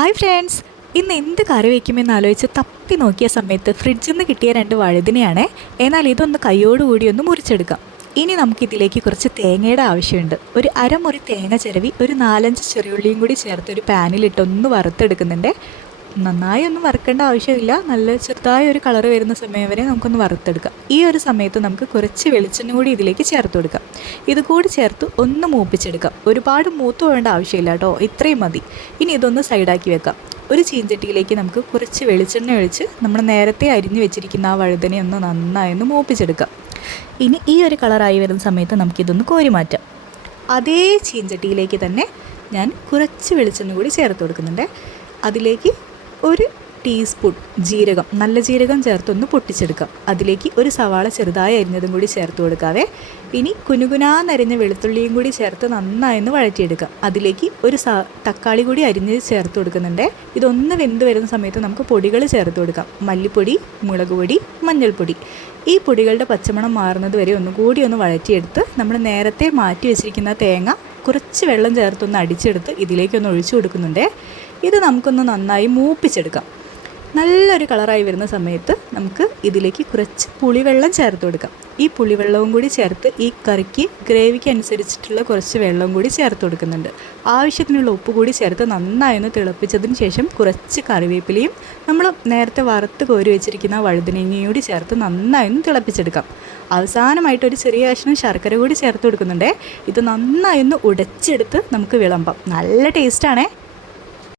Hi friends, ഇന്ന് എന്ത് കറി വയ്ക്കുമെന്ന് ആലോചിച്ച് തപ്പി നോക്കിയ സമയത്ത് ഫ്രിഡ്ജിൽ നിന്ന് കിട്ടിയ 2 വഴുതിനെയാണ്. എന്നാൽ ഇതൊന്ന് കൈയോടുകൂടി ഒന്ന് മുറിച്ചെടുക്കാം. ഇനി നമുക്കിതിലേക്ക് കുറച്ച് തേങ്ങയുടെ ആവശ്യമുണ്ട്. ഒരു അരമുറി തേങ്ങ ചിരവി ഒരു 4-5 ചെറിയുള്ളിയും കൂടി ചേർത്ത് ഒരു പാനിലിട്ടൊന്ന് വറുത്തെടുക്കുന്നുണ്ട്. നന്നായി ഒന്നും വറുക്കേണ്ട ആവശ്യമില്ല, നല്ല ചെറുതായ ഒരു കളർ വരുന്ന സമയം വരെ നമുക്കൊന്ന് വറുത്തെടുക്കാം. ഈ ഒരു സമയത്ത് നമുക്ക് കുറച്ച് വെളിച്ചെണ്ണ കൂടി ഇതിലേക്ക് ചേർത്ത് കൊടുക്കാം. ഇത് കൂടി ചേർത്ത് ഒന്ന് മൂപ്പിച്ചെടുക്കാം. ഒരുപാട് മൂത്ത് പോകേണ്ട ആവശ്യമില്ല കേട്ടോ, ഇത്രയും മതി. ഇനി ഇതൊന്ന് സൈഡാക്കി വെക്കാം. ഒരു ചീഞ്ചട്ടിയിലേക്ക് നമുക്ക് കുറച്ച് വെളിച്ചെണ്ണ ഒഴിച്ച് നമ്മൾ നേരത്തെ അരിഞ്ഞു വെച്ചിരിക്കുന്ന ആ വഴുതനെ ഒന്ന് നന്നായി ഒന്ന് മൂപ്പിച്ചെടുക്കാം. ഇനി ഈ ഒരു കളറായി വരുന്ന സമയത്ത് നമുക്കിതൊന്ന് കോരി മാറ്റാം. അതേ ചീഞ്ചട്ടിയിലേക്ക് തന്നെ ഞാൻ കുറച്ച് വെളിച്ചെണ്ണ കൂടി ചേർത്ത് കൊടുക്കുന്നുണ്ട്. അതിലേക്ക് ഒരു ടീസ്പൂൺ ജീരകം, നല്ല ജീരകം ചേർത്തൊന്ന് പൊട്ടിച്ചെടുക്കാം. അതിലേക്ക് ഒരു സവാള ചെറുതായി അരിഞ്ഞതും കൂടി ചേർത്ത് കൊടുക്കാവേ. ഇനി കുനുകുനാന്നരിഞ്ഞ വെളുത്തുള്ളിയും കൂടി ചേർത്ത് നന്നായൊന്ന് വഴറ്റിയെടുക്കാം. അതിലേക്ക് ഒരു തക്കാളി കൂടി അരിഞ്ഞ് ചേർത്ത് കൊടുക്കുന്നുണ്ട്. ഇതൊന്ന് വെന്ത് വരുന്ന സമയത്ത് നമുക്ക് പൊടികൾ ചേർത്ത് കൊടുക്കാം. മല്ലിപ്പൊടി, മുളക് പൊടി, മഞ്ഞൾപ്പൊടി. ഈ പൊടികളുടെ പച്ചമണം മാറുന്നത് വരെ ഒന്നുകൂടി ഒന്ന് വഴറ്റിയെടുത്ത് നമ്മൾ നേരത്തെ മാറ്റി വെച്ചിരിക്കുന്ന തേങ്ങ കുറച്ച് വെള്ളം ചേർത്തൊന്ന് അടിച്ചെടുത്ത് ഇതിലേക്കൊന്ന് ഒഴിച്ചു കൊടുക്കുന്നുണ്ട്. ഇത് നമുക്കൊന്ന് നന്നായി മൂപ്പിച്ചെടുക്കാം. നല്ലൊരു കളറായി വരുന്ന സമയത്ത് നമുക്ക് ഇതിലേക്ക് കുറച്ച് പുളിവെള്ളം ചേർത്ത് കൊടുക്കാം. ഈ പുളിവെള്ളവും കൂടി ചേർത്ത് ഈ കറിക്ക് ഗ്രേവിക്ക് അനുസരിച്ചിട്ടുള്ള കുറച്ച് വെള്ളം കൂടി ചേർത്ത് കൊടുക്കുന്നുണ്ട്. ആവശ്യത്തിനുള്ള ഉപ്പ് കൂടി ചേർത്ത് നന്നായി ഒന്ന് തിളപ്പിച്ചതിന് ശേഷം കുറച്ച് കറിവേപ്പിലയും നമ്മൾ നേരത്തെ വറുത്ത് കോരി വെച്ചിരിക്കുന്ന വഴുതനങ്ങയും കൂടി ചേർത്ത് നന്നായി ഒന്ന് തിളപ്പിച്ചെടുക്കാം. അവസാനമായിട്ട് ഒരു ചെറിയ കഷ്ണം ശർക്കര കൂടി ചേർത്ത് കൊടുക്കുന്നുണ്ട്. ഇത് നന്നായി ഒന്ന് ഉടച്ചെടുത്ത് നമുക്ക് വിളമ്പാം. നല്ല ടേസ്റ്റാണേ.